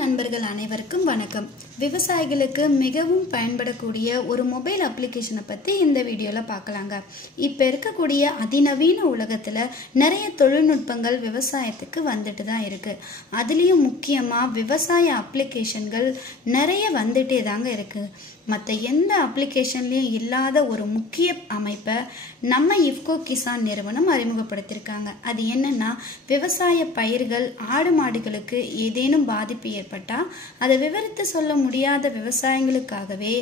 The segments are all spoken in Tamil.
நண்பர்கள் அனைவருக்கும் வணக்கம். விவசாயிகளுக்கு மிகவும் பயன்படக்கூடிய ஒரு மொபைல் அப்ளிகேஷனை பத்தி இந்த வீடியோல பார்க்கலாங்க. இப்ப இருக்கக்கூடிய அதிநவீன உலகத்துல நிறைய தொழில்நுட்பங்கள் விவசாயத்துக்கு வந்துட்டு தான் இருக்கு. அதுலயும் முக்கியமா விவசாய அப்ளிகேஷன்கள் நிறைய வந்துட்டே தாங்க இருக்கு. மற்ற எந்த அப்ளிகேஷன்லயும் இல்லாத ஒரு முக்கிய அமைப்பை நம்ம இஃப்கோ கிசான் நிறுவனம் அறிமுகப்படுத்தியிருக்காங்க. அது என்னன்னா, விவசாய பயிர்கள் ஆடு மாடுகளுக்கு ஏதேனும் பாதிப்பு ஏற்பட்டா அதை விவரித்து சொல்ல முடியாத விவசாயிகளுக்காகவே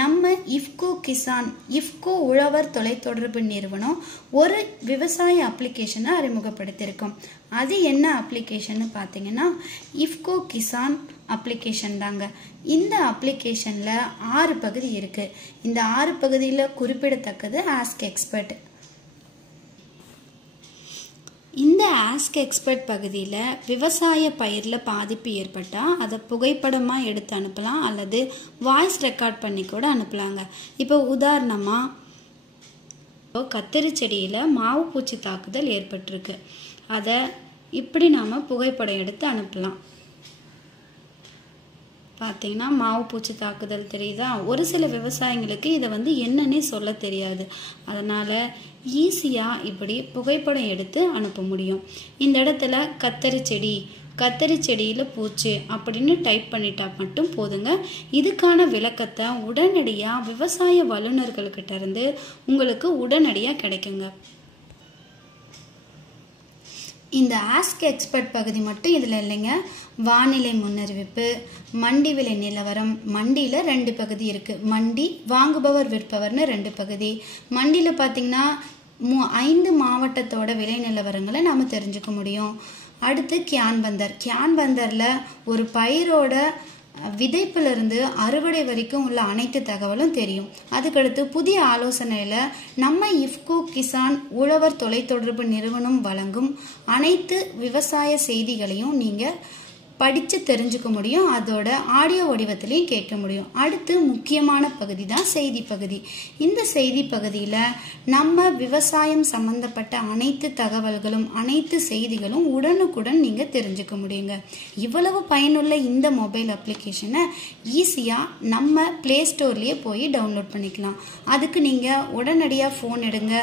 நம்ம இஃப்கோ கிசான் இஃப்கோ உழவர் தொலைத்தொடர்பு நிறுவனம் ஒரு விவசாய அப்ளிகேஷனை அறிமுகப்படுத்தியிருக்கோம். அது என்ன அப்ளிகேஷன் பார்த்தீங்கன்னா, இஃப்கோ கிசான் அப்ளிகேஷன் தாங்க. இந்த அப்ளிகேஷன்ல 6 பகுதி இருக்கு. இந்த 6 பகுதியில் குறிப்பிடத்தக்கது ஆஸ்க் எக்ஸ்பர்ட். இந்த ஆஸ்க் எக்ஸ்பர்ட் பகுதியில் விவசாய பயிரில் பாதிப்பு ஏற்பட்டால் அதை புகைப்படமாக எடுத்து அனுப்பலாம், அல்லது வாய்ஸ் ரெக்கார்ட் பண்ணி கூட அனுப்பலாங்க. இப்போ உதாரணமாக கத்தரி செடியில் மாவு பூச்சி தாக்குதல் ஏற்பட்டிருக்கு. அதை இப்படி நாம் புகைப்படம் எடுத்து அனுப்பலாம். பார்த்தீங்கன்னா மாவு பூச்சி தாக்குதல் தெரியுதா? ஒரு சில விவசாயிங்களுக்கு இதை என்னன்னே சொல்ல தெரியாது. அதனால் ஈஸியாக இப்படி புகைப்படம் எடுத்து அனுப்ப முடியும். இந்த இடத்துல கத்தரி செடியில் பூச்சி அப்படின்னு டைப் பண்ணிட்டா மட்டும் போதுங்க. இதுக்கான விளக்கத்தை உடனடியாக விவசாய வல்லுநர்கள்கிட்ட இருந்து உங்களுக்கு உடனடியாக கிடைக்குங்க. இந்த ஆஸ்க் எக்ஸ்பர்ட் பகுதி மட்டும் இதில் இல்லைங்க. வானிலை முன்னறிவிப்பு, மண்டி விலை நிலவரம், மண்டியில் 2 பகுதி இருக்குது. மண்டி வாங்குபவர் விற்பவர்னு 2 பகுதி. மண்டியில் பார்த்தீங்கன்னா 5 மாவட்டத்தோட விலை நிலவரங்களை நாம் தெரிஞ்சுக்க முடியும். அடுத்து கியான்பந்தரில் ஒரு பயிரோட விதைப்பிலிருந்து அறுவடை வரைக்கும் உள்ள அனைத்து தகவலும் தெரியும். அதுக்கடுத்து புதிய ஆலோசனையில் நம்ம இஃப்கோ கிசான் உழவர் தொலைத்தொடர்பு நிறுவனம் வழங்கும் அனைத்து விவசாய செய்திகளையும் நீங்கள் படித்து தெரிஞ்சுக்க முடியும். அதோட ஆடியோ வடிவத்திலையும் கேட்க முடியும். அடுத்து முக்கியமான பகுதி தான் செய்தி பகுதி. இந்த செய்தி பகுதியில் நம்ம விவசாயம் சம்பந்தப்பட்ட அனைத்து தகவல்களும் அனைத்து செய்திகளும் உடனுக்குடன் நீங்கள் தெரிஞ்சுக்க முடியுங்க. இவ்வளவு பயனுள்ள இந்த மொபைல் அப்ளிகேஷனை ஈஸியாக நம்ம பிளே ஸ்டோர்லேயே போய் டவுன்லோட் பண்ணிக்கலாம். அதுக்கு நீங்கள் உடனடியாக ஃபோன் எடுங்க,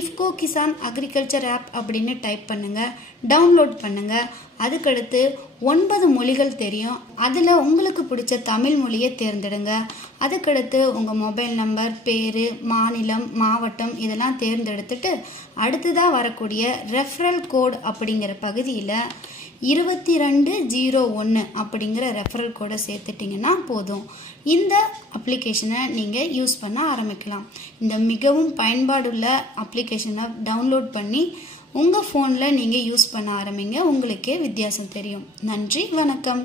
இஃப்கோ கிசான் அக்ரிகல்ச்சர் ஆப் அப்படின்னு டைப் பண்ணுங்கள், டவுன்லோட் பண்ணுங்கள். அதுக்கடுத்து 9 மொழிகள் தெரியும். அதில் உங்களுக்கு பிடிச்ச தமிழ் மொழியை தேர்ந்தெடுங்க. அதுக்கடுத்து உங்கள் மொபைல் நம்பர், பேர், மாநிலம், மாவட்டம் இதெல்லாம் தேர்ந்தெடுத்துட்டு அடுத்ததாக வரக்கூடிய ரெஃபரல் கோட் அப்படிங்கிற பகுதியில் 2201 அப்படிங்கிற ரெஃபரல் கோடை சேர்த்துட்டிங்கன்னா போதும். இந்த அப்ளிகேஷனை நீங்கள் யூஸ் பண்ண ஆரம்பிக்கலாம். இந்த மிகவும் பயன்பாடுள்ள அப்ளிகேஷனை டவுன்லோட் பண்ணி உங்கள் ஃபோனில் நீங்கள் யூஸ் பண்ண ஆரம்பிங்க. உங்களுக்கே வித்தியாசம் தெரியும். நன்றி, வணக்கம்.